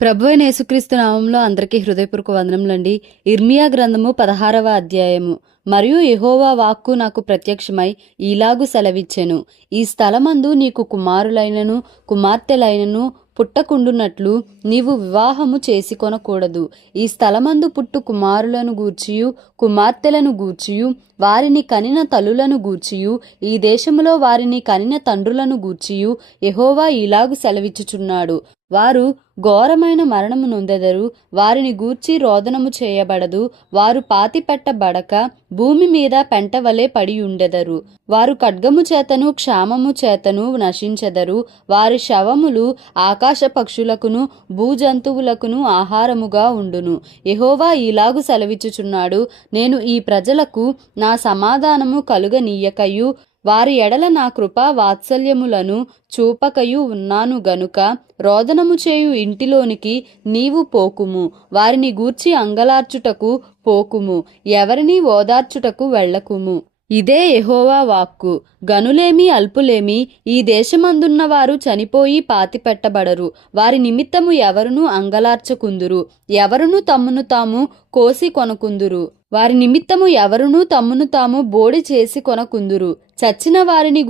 ప్రభువైన యేసుక్రీస్తు నామంలో అందరికీ హృదయపూర్వక వందనములండి. ఇర్మియా గ్రంథము 16వ అధ్యాయము. మరియు యెహోవా వాక్కు నాకు ప్రత్యక్షమై ఈలాగు సెలవిచ్చెను, ఈ స్థలమందు నీకు కుమారులైనను కుమార్తెలైనను పుట్టకుండునట్లు నీవు వివాహము చేసుకొనకూడదు. ఈ స్థలమందు పుట్టు కుమారులను గూర్చియు కుమార్తెలను గూర్చియు వారిని కనిన తల్లులను గూర్చియు ఈ దేశములో వారిని కనిన తండ్రులను గూర్చియు యెహోవా ఇలాగు సెలవిచ్చుచున్నాడు, వారు ఘోరమైన మరణము నొందెదరు, వారిని గూర్చి రోదనము చేయబడదు, వారు పాతిపెట్టబడక భూమి మీద పెంటవలే పడి ఉండెదరు, వారు ఖడ్గము చేతను క్షామము చేతను నశించెదరు, వారి శవములు ఆకాశ పక్షులకును భూజంతువులకును ఆహారముగా ఉండును. యెహోవా ఇలాగు సెలవిచ్చుచున్నాడు, నేను ఈ ప్రజలకు నా సమాధానము కలుగనీయకయు వారి ఎడల నా కృపా వాత్సల్యములను చూపకయు ఉన్నాను గనుక రోదనము చేయు ఇంటిలోనికి నీవు పోకుము, వారిని గూర్చి అంగలార్చుటకు పోకుము, ఎవరిని ఓదార్చుటకు వెళ్ళకుము. ఇదే యెహోవా వాక్కు. గనులేమి అల్పులేమి ఈ దేశమందున్న వారు చనిపోయి పాతిపెట్టబడరు, వారి నిమిత్తము ఎవరును అంగలార్చకుందురు, ఎవరును తమ్మును తాము కోసి కొనకుందురు, వారి నిమిత్తము ఎవరును తమ్మును తాము బోడి చేసి కొనకుందురు. చచ్చిన వారిని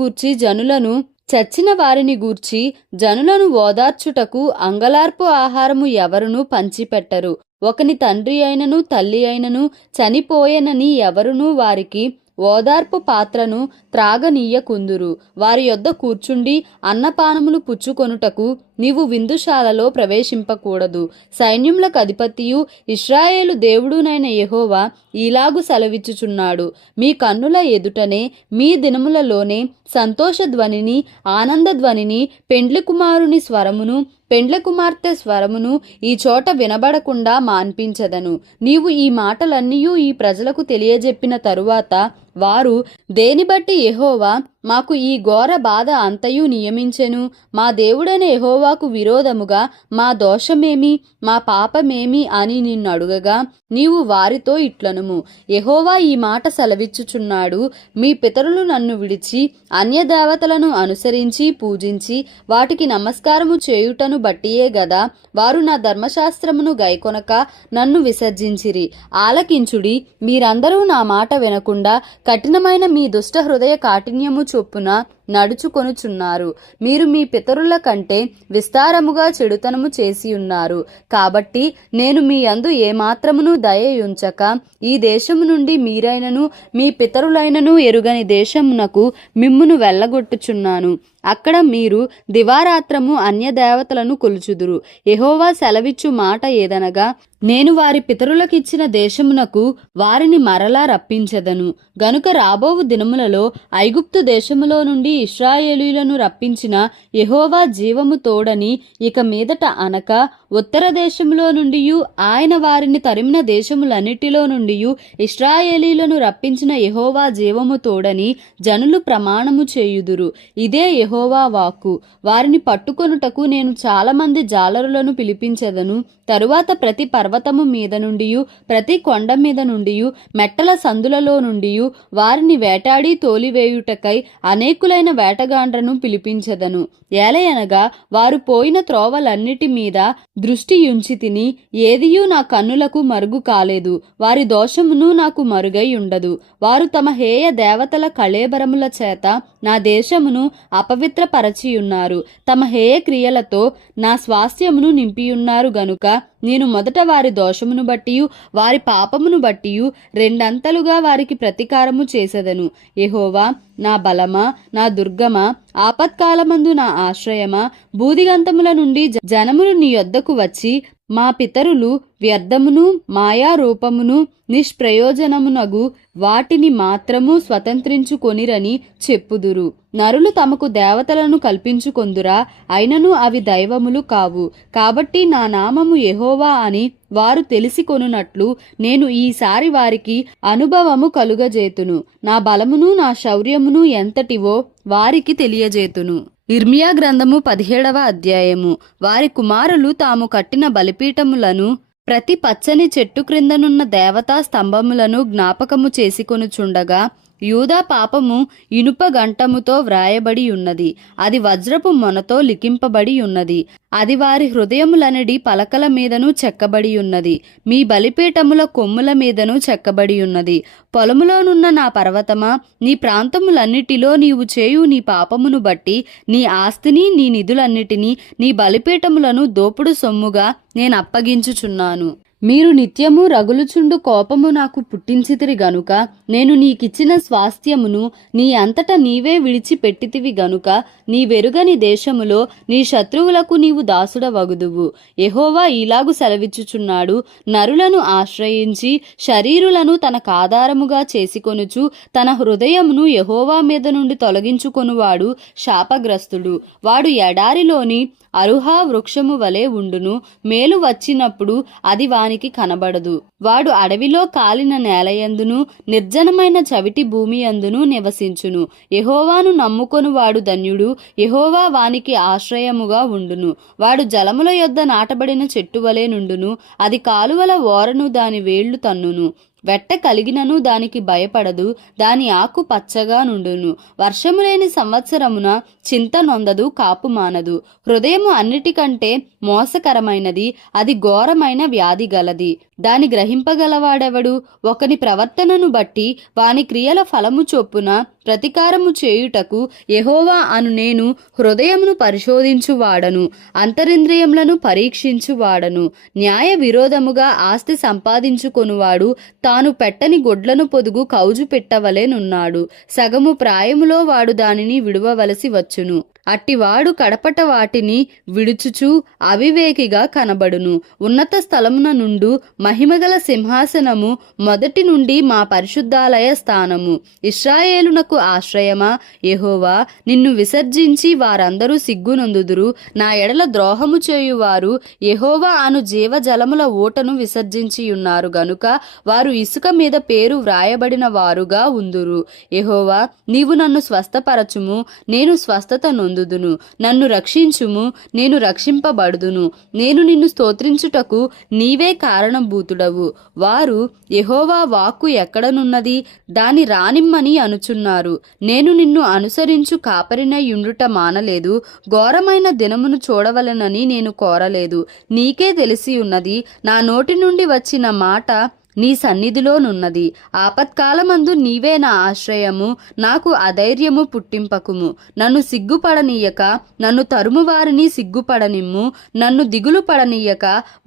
గూర్చి జనులను ఓదార్చుటకు అంగలార్పు ఆహారము ఎవరును పంచిపెట్టరు. ఒకని తండ్రి అయినను తల్లి అయినను చనిపోయెనని ఎవరును వారికి ఓదార్పు పాత్రను త్రాగనీయకుందురు. వారి యొద్ద కూర్చుండి అన్నపానములు పుచ్చుకొనుటకు నీవు విందుశాలలో ప్రవేశింపకూడదు. సైన్యములకు అధిపతియు ఇశ్రాయేలు దేవుడునైన యెహోవా ఇలాగు సెలవిచ్చుచున్నాడు, మీ కన్నుల ఎదుటనే మీ దినములలోనే సంతోష ధ్వనిని ఆనంద ధ్వనిని పెండ్లి కుమారుని స్వరమును పెండ్లి కుమార్తె స్వరమును ఈ చోట వినబడకుండా మాన్పించదను. నీవు ఈ మాటలన్నీయూ ఈ ప్రజలకు తెలియజెప్పిన తరువాత వారు, దేని బట్టి యెహోవా మాకు ఈ ఘోర బాధ అంతయు నియమించెను? మా దేవుడైన యెహోవాకు విరోధముగా మా దోషమేమి మా పాపమేమి అని నిన్ను అడుగగా నీవు వారితో ఇట్లనుము, యెహోవా ఈ మాట సెలవిచ్చుచున్నాడు, మీ పితరులు నన్ను విడిచి అన్యదేవతలను అనుసరించి పూజించి వాటికి నమస్కారము చేయుటను బట్టియే గదా వారు నా ధర్మశాస్త్రమును గైకొనక నన్ను విసర్జించిరి. ఆలకించుడి, మీరందరూ నా మాట వినకుండా కఠినమైన మీ దుష్ట హృదయ కాఠిన్యము చొప్పున నడుచుకొనుచున్నారు. మీరు మీ పితరుల కంటే విస్తారముగా చెడుతనము చేసి ఉన్నారు. కాబట్టి నేను మీ యందు ఏమాత్రమును దయయుంచక ఈ దేశము నుండి మీరైనను మీ పితరులైనను ఎరుగని దేశమునకు మిమ్మును వెళ్ళగొట్టుచున్నాను. అక్కడ మీరు దివారాత్రము అన్యదేవతలను కొలుచుదురు. యెహోవా సెలవిచ్చు మాట ఏదనగా, నేను వారి పితరులకిచ్చిన దేశమునకు వారిని మరలా రప్పించెదను. గనుక రాబోవు దినములలో ఐగుప్తు దేశములో నుండి ఇశ్రాయేలీయులను రప్పించిన యెహోవా జీవము తోడని ఇక మీదట అనక ఉత్తర దేశములో నుండి ఆయన వారిని తరిమిన దేశములన్నిటిలో నుండి ఇశ్రాయేలీయులను రప్పించిన యెహోవా జీవము తోడని జనులు ప్రమాణము చేయుదురు. ఇదే యెహోవా వాక్కు. వారిని పట్టుకొనుటకు నేను చాలా మంది జాలరులను పిలిపించెదను. తరువాత ప్రతి పర్వతము మీద నుండి ప్రతి కొండ మీద నుండి మెట్టల సందులలో నుండి వారిని వేటాడి తోలివేయుటకై అనేకులైన వేటగాండ్రను పిలిపించెదను. ఏలయనగా వారు పోయిన త్రోవలన్నిటి మీద దృష్టి యుంచి తిని ఏదియూ నా కన్నులకు మరుగు కాలేదు. వారి దోషమును నాకు మరుగై ఉండదు. వారు తమ హేయ దేవతల కళేబరముల చేత నా దేశమును అపవిత్రపరచియున్నారు. తమ హేయ క్రియలతో నా స్వాస్థ్యమును నింపియున్నారు గనుక నేను మొదట వారి దోషమును బట్టియు వారి పాపమును బట్టియు రెండంతలుగా వారికి ప్రతీకారము చేసెదను. యెహోవా నా బలమా నా దుర్గమా ఆపత్కాలమందు నా ఆశ్రయమా, బూదిగంతముల నుండి జనములు నీ యొద్దకు వచ్చి మా పితరులు వ్యర్థమును మాయారూపమును నిష్ప్రయోజనమునగు వాటిని మాత్రము స్వతంత్రించుకొనిరని చెప్పుదురు. నరులు తమకు దేవతలను కల్పించుకొందురా, అయినను అవి దైవములు కావు. కాబట్టి నా నామము యెహోవా అని వారు తెలిసి కొనున్నట్లు నేను ఈసారి వారికి అనుభవము కలుగజేతును. నా బలమును నా శౌర్యమును ఎంతటివో వారికి తెలియజేతును. ఇర్మియా గ్రంథము 17వ అధ్యాయము. వారి కుమారులు తాము కట్టిన బలిపీఠములను ప్రతి పచ్చని చెట్టు క్రిందనున్న దేవతా స్తంభములను జ్ఞాపకము చేసుకొనుచుండగా యూదా పాపము ఇనుప గంటముతో వ్రాయబడి ఉన్నది, అది వజ్రపు మొనతో లిఖింపబడి ఉన్నది, అది వారి హృదయములనడి పలకల మీదను చెక్కబడి ఉన్నది, మీ బలిపీఠముల కొమ్ముల మీదను చెక్కబడి ఉన్నది. పొలములోనున్న నా పర్వతమా, నీ ప్రాంతములన్నిటిలో నీవు చేయు నీ పాపమును బట్టి నీ ఆస్తిని నీ నిధులన్నిటినీ నీ బలిపీఠములను దోపుడు సొమ్ముగా నేను అప్పగించుచున్నాను. మీరు నిత్యము రగులుచుండు కోపము నాకు పుట్టించితిరి గనుక నేను నీకిచ్చిన స్వాస్థ్యమును నీ అంతటా నీవే విడిచిపెట్టితివి గనుక నీ వెరుగని దేశములో నీ శత్రువులకు నీవు దాసుడవగుదువు. యెహోవా ఇలాగు సెలవిచ్చుచున్నాడు, నరులను ఆశ్రయించి శరీరులను తనకాధారముగా చేసుకొనుచు తన హృదయమును యెహోవా మీద నుండి తొలగించుకొనువాడు శాపగ్రస్తుడు. వాడు ఎడారిలోని అరుహా వృక్షము వలె ఉండును, మేలు వచ్చినప్పుడు అది వానికి కనబడదు. వాడు అడవిలో కాలిన నేలయందును నిర్జనమైన చవిటి భూమి యందును నివసించును. యెహోవాను నమ్ముకొనువాడు ధన్యుడు, యెహోవా వానికి ఆశ్రయముగా ఉండును. వాడు జలముల యొద్ద నాటబడిన చెట్టు వలె నుండును, అది కాలువల ఓరను దాని వేళ్లు తన్నును. వెట్ట కలిగినను దానికి భయపడదు, దాని ఆకు పచ్చగా నుండును. వర్షము లేని సంవత్సరమున చింత నొందదు, కాపు మానదు. హృదయము అన్నిటికంటే మోసకరమైనది, అది ఘోరమైన వ్యాధి గలది, దాని గ్రహింపగలవాడెవడు? ఒకని ప్రవర్తనను బట్టి వాని క్రియల ఫలము చొప్పున ప్రతికారము చేయుటకు యెహోవా అను నేను హృదయమును పరిశోధించువాడను, అంతరింద్రియములను పరీక్షించువాడను. న్యాయ విరోధముగా ఆస్తి సంపాదించుకొనువాడు తాను పెట్టని గొడ్లను పొదుగు కౌజు పెట్టవలెనున్నాడు. సగము ప్రాయములో వాడు దానిని విడువవలసి వచ్చును. అట్టివాడు కడపట వాటిని విడుచుచు అవివేకిగా కనబడును. ఉన్నత స్థలమున నుండు మహిమగల సింహాసనము మొదటి నుండి మా పరిశుద్ధాలయ స్థానము. ఇశ్రాయేలునకు ఆశ్రయమా, యెహోవా నిన్ను విసర్జించి వారందరూ సిగ్గునందుదురు. నా ఎడల ద్రోహము చేయువారు యెహోవా అను జీవజలముల ఊటను విసర్జించియున్నారు గనుక వారు ఇసుక మీద పేరు వ్రాయబడిన వారుగా ఉందురు. యెహోవా నీవు నన్ను స్వస్థపరచుము, నేను స్వస్థత నొందుదును. నన్ను రక్షించుము, నేను రక్షింపబడుదును. నేను నిన్ను స్తోత్రించుటకు నీవే కారణభూతుడవు. వారు యెహోవా వాక్కు ఎక్కడనున్నది, దాని రానిమ్మని అనుచున్నారు. నేను నిన్ను అనుసరించు కాపరినై యుండుట మానలేదు, ఘోరమైన దినమును చూడవలెనని నేను కోరలేదు. నీకే తెలిసి ఉన్నది, నా నోటి నుండి వచ్చిన మాట నీ సన్నిధిలోనున్నది. ఆపత్కాలమందు నీవే నా ఆశ్రయము, నాకు అధైర్యము పుట్టింపకుము. నన్ను సిగ్గుపడనీయక నన్ను తరుము వారిని సిగ్గుపడనిమ్ము, నన్ను దిగులు పడనీయక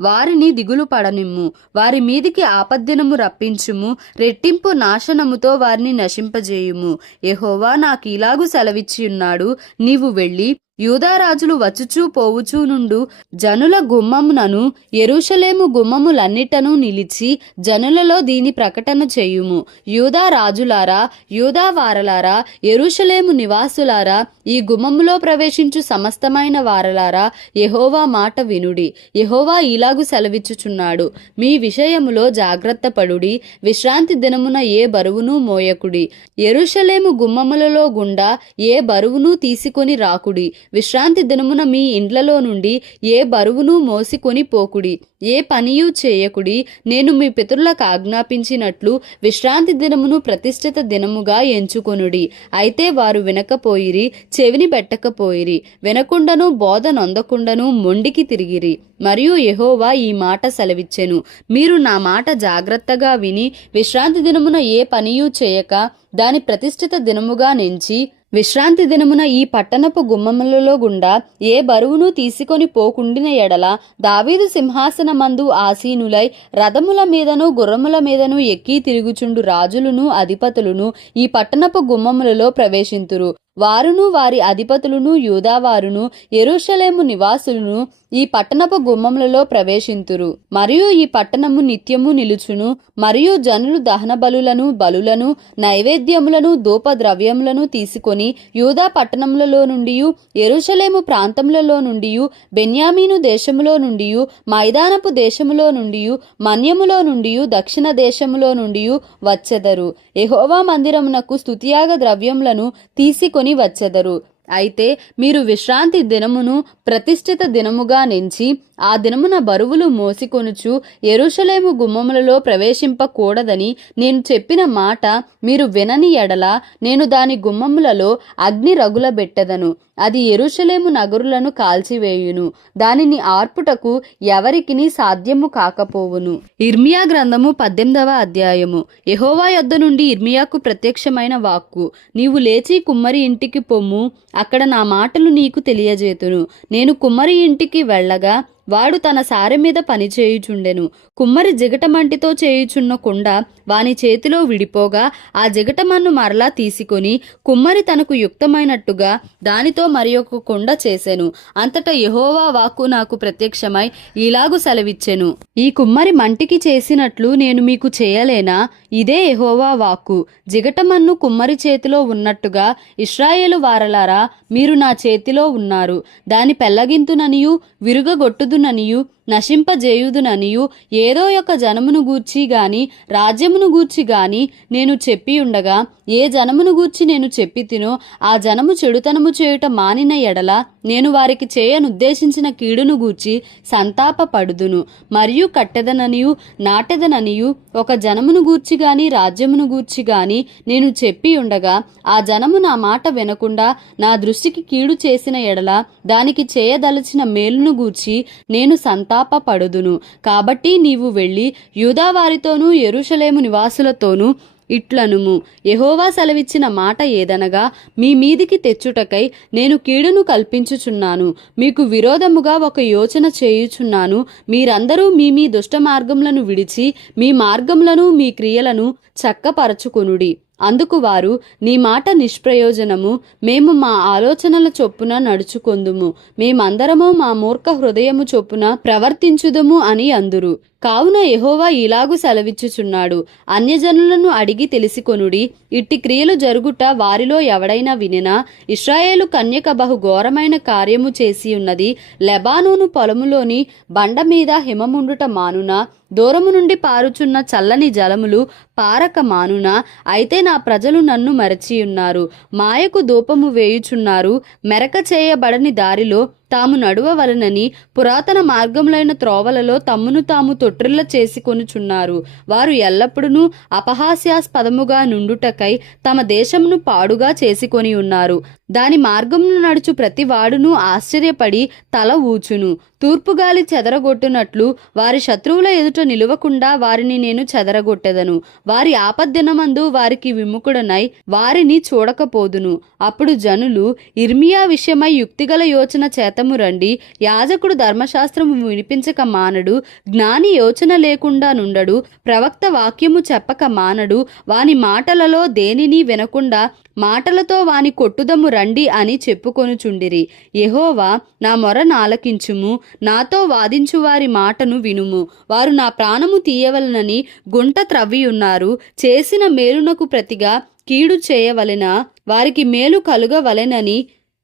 వారిని దిగులు పడనిమ్ము. వారి మీదికి ఆపద్దినము రప్పించుము, రెట్టింపు నాశనముతో వారిని నశింపజేయుము. యెహోవా నాకు ఇలాగు సెలవిచ్చియున్నాడు, నీవు వెళ్ళి యూదారాజులు వచ్చుచూ పోవుచూ నుండు జనుల గుమ్మమునను యెరూషలేము గుమ్మములన్నిటను నిలిచి జనులలో దీని ప్రకటన చేయుము. యూదా రాజులారా, యూదా వారలారా, యెరూషలేము నివాసులారా, ఈ గుమ్మములో ప్రవేశించు సమస్తమైన వారలారా, యెహోవా మాట వినుడి. యెహోవా ఇలాగు సెలవిచ్చుచున్నాడు, మీ విషయములో జాగ్రత్త పడుడి. విశ్రాంతి దినమున ఏ బరువును మోయకుడి. యెరూషలేము గుమ్మములలో గుండా ఏ బరువును తీసుకొని రాకుడి. విశ్రాంతి దినమున మీ ఇండ్లలో నుండి ఏ బరువును మోసికొని పోకుడి. ఏ పనియు చేయకుడి. నేను మీ పితరులకు ఆజ్ఞాపించినట్లు విశ్రాంతి దినమును ప్రతిష్ఠిత దినముగా ఎంచుకొనుడి. అయితే వారు వినకపోయిరి, చెవిని పెట్టకపోయిరి. వినకుండను బోధ నొందకుండను మొండికి తిరిగిరి. మరియు యెహోవా ఈ మాట సెలవిచ్చెను, మీరు నా మాట జాగ్రత్తగా విని విశ్రాంతి దినమున ఏ పనియు చేయక దాని ప్రతిష్ఠిత దినముగా నెంచి విశ్రాంతి దినమున ఈ పట్టణపు గుమ్మములలో గుండా ఏ బరువును తీసుకొని పోకుండిన ఎడల దావీదు సింహాసనమందు ఆసీనులై రథముల మీదను గుర్రముల మీదను ఎక్కి తిరుగుచుండు రాజులను అధిపతులను ఈ పట్టణపు గుమ్మములలో ప్రవేశింతురు. వారును వారి అధిపతులను యూదావారును యెరూషలేము నివాసులను ఈ పట్టణపు గుమ్మములలో ప్రవేశింతురు. మరియు ఈ పట్టణము నిత్యము నిలుచును. మరియు జనులు దహన బలులను నైవేద్యములను ధూపద్రవ్యములను తీసుకొని యూదా పట్టణములలో నుండి యెరూషలేము ప్రాంతములలో నుండి బెన్యామీను దేశములో నుండి మైదానపు దేశములో నుండి మన్యములో నుండి దక్షిణ దేశములో నుండి వచ్చెదరు. యెహోవా మందిరమునకు స్తుతియాగ ద్రవ్యములను తీసుకొని వచ్చెదరు. అయితే మీరు విశ్రాంతి దినమును ప్రతిష్ఠిత దినముగా నెంచి ఆ దినమున బరువులు మోసికొనుచు యెరూషలేము గుమ్మములలో ప్రవేశింపకూడదని నేను చెప్పిన మాట మీరు వినని ఎడల నేను దాని గుమ్మములలో అగ్ని రగులబెట్టెదను, అది యెరూషలేము నగరులను కాల్చివేయును, దానిని ఆర్పుటకు ఎవరికిని సాధ్యము కాకపోవును. ఇర్మియా గ్రంథము 18వ అధ్యాయము. యెహోవా యొద్ద నుండి ఇర్మియాకు ప్రత్యక్షమైన వాక్కు. నీవు లేచి కుమ్మరి ఇంటికి పొమ్ము, అక్కడ నా మాటలు నీకు తెలియజేతును. నేను కుమ్మరి ఇంటికి వెళ్ళగా వాడు తన సారె మీద పని చేయుచుండెను. కుమ్మరి జిగటమంటితో చేయుచున్న కుండ వాని చేతిలో విడిపోగా ఆ జిగటమన్ను మరలా తీసుకొని కుమ్మరి తనకు యుక్తమైనట్టుగా దానితో మరి ఒక కుండ చేసెను. అంతటా యెహోవా వాక్కు నాకు ప్రత్యక్షమై ఇలాగు సెలవిచ్చెను, ఈ కుమ్మరి మంటికి చేసినట్లు నేను మీకు చేయలేనా? ఇదే యెహోవా వాక్కు. జిగటమన్ను కుమ్మరి చేతిలో ఉన్నట్టుగా ఇశ్రాయేలు వారలారా మీరు నా చేతిలో ఉన్నారు. దాని పెళ్లగింతుననియు విరుగగొట్టుదుననియు నశింపజేయుదుననియు ఏదో ఒక జనమును గూర్చి గాని రాజ్యమును గూర్చి గాని నేను చెప్పి ఉండగా ఏ జనమును గూర్చి నేను చెప్పి తినో ఆ జనము చెడుతనము చేయుట మానిన ఎడల నేను వారికి చేయనుద్దేశించిన కీడును గూర్చి సంతాపపడుదును. మరియు కట్టెదననియు నాటెదననియు ఒక జనమును గూర్చి గాని రాజ్యమును గూర్చి గాని నేను చెప్పి ఉండగా ఆ జనము నా మాట వినకుండా నా దృష్టికి కీడు చేసిన ఎడల దానికి చేయదలచిన మేలును గూర్చి నేను సంతాపపడుదును. కాబట్టి నీవు వెళ్ళి యూదా వారితోనూ యెరూషలేము నివాసులతోనూ ఇట్లనుము, యెహోవా సెలవిచ్చిన మాట ఏదనగా మీ మీదికి తెచ్చుటకై నేను కీడును కల్పించుచున్నాను, మీకు విరోధముగా ఒక యోచన చేయుచున్నాను. మీరందరూ మీ మీ దుష్ట మార్గములను విడిచి మీ మార్గములను మీ క్రియలను చక్కపరచుకొనుడి. అందుకు వారు, నీ మాట నిష్ప్రయోజనము, మేము మా ఆలోచనల చొప్పున నడుచుకొందుము, మేమందరము మా మూర్ఖ హృదయము చొప్పున ప్రవర్తించుదుము అని అందురు. కావున యెహోవా ఇలాగు సెలవిచ్చుచున్నాడు, అన్యజనులను అడిగి తెలిసికొనుడి, ఇట్టి క్రియలు జరుగుట వారిలో ఎవడైనా వినినా, ఇశ్రాయేలు కన్యక బహు ఘోరమైన కార్యము చేసి ఉన్నది. లెబానోను పొలములోని బండ మీద హిమముండుట మానునా, దూరము నుండి పారుచున్న చల్లని జలములు పారక మానునా? అయితే నా ప్రజలు నన్ను మరచియున్నారు, మాయకు ధూపము వేయుచున్నారు. మెరక చేయబడని దారిలో తాము నడువవలనని పురాతన మార్గములైన త్రోవలలో తమ్మును తాము తొట్రిల్ల చేసుకొనుచున్నారు. వారు ఎల్లప్పుడూ అపహాస్యాస్పదముగా నుండుటకై తమ దేశమును పాడుగా చేసుకొని ఉన్నారు. దాని మార్గమును నడుచు ప్రతి వాడును ఆశ్చర్యపడి తల ఊచును. తూర్పుగాలి చెదరగొట్టునట్లు వారి శత్రువుల ఎదుట నిలువకుండా వారిని నేను చెదరగొట్టెదను. వారి ఆపద్దినమందు వారికి విముఖుడనై వారిని చూడకపోదును. అప్పుడు జనులు, ఇర్మియా విషయమై యుక్తిగల యోచన చేతము రండి. యాజకుడు ధర్మశాస్త్రము వినిపించక మానడు, జ్ఞాని యోచన లేకుండా నుండడు, ప్రవక్త వాక్యము చెప్పక మానడు. వాని మాటలలో దేనిని వినకుండా మాటలతో వాని కొట్టుదము రండి అని చెప్పుకొనుచుండిరి. యెహోవా, నా మొర నాలకించుము, నాతో వాదించు వారి మాటను వినుము. వారు నా ప్రాణము తీయవలనని గుంట త్రవ్వియున్నారు. చేసిన మేలునకు ప్రతిగా కీడు చేయవలెనా? వారికి మేలు కలుగవలెనని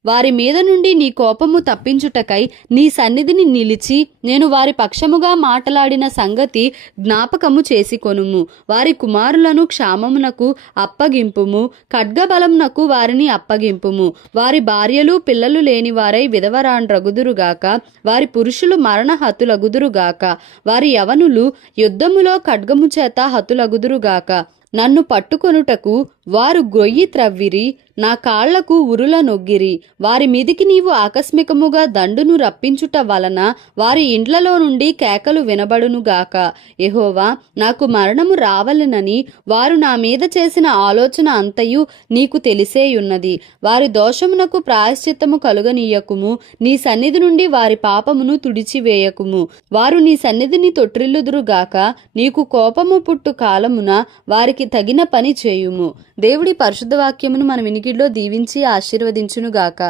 వారి మీద నుండి నీ కోపము తప్పించుటకై నీ సన్నిధిని నిలిచి నేను వారి పక్షముగా మాట్లాడిన సంగతి జ్ఞాపకము చేసుకొనుము. వారి కుమారులను క్షామమునకు అప్పగింపుము, ఖడ్గబలమునకు వారిని అప్పగింపుము. వారి భార్యలు పిల్లలు లేని వారై విధవరాండ్రగుదురుగాక, వారి పురుషులు మరణ హతులగుదురుగాక, వారి యవనులు యుద్ధములో ఖడ్గము చేత హతులగుదురుగాక. నన్ను పట్టుకొనుటకు వారు గొయ్యి త్రవ్విరి, నా కాళ్లకు ఉరుల నొగ్గిరి. వారి మీదికి నీవు ఆకస్మికముగా దండును రప్పించుట వలన వారి ఇండ్లలో నుండి కేకలు వినబడునుగాక. యెహోవా, నాకు మరణము రావలెనని వారు నా మీద చేసిన ఆలోచన అంతయు నీకు తెలిసేయున్నది. వారి దోషమునకు ప్రాయశ్చిత్తము కలుగనీయకుము, నీ సన్నిధి నుండి వారి పాపమును తుడిచివేయకుము. వారు నీ సన్నిధిని తొట్రిల్లుదురుగాక, నీకు కోపము పుట్టు కాలమున వారికి తగిన పని చేయుము. దేవుడి పరిశుద్ధ వాక్యమును మన వినికిడిలో దీవించి ఆశీర్వదించునుగాక.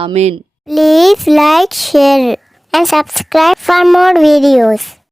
Amen. Please like, share and subscribe for more videos.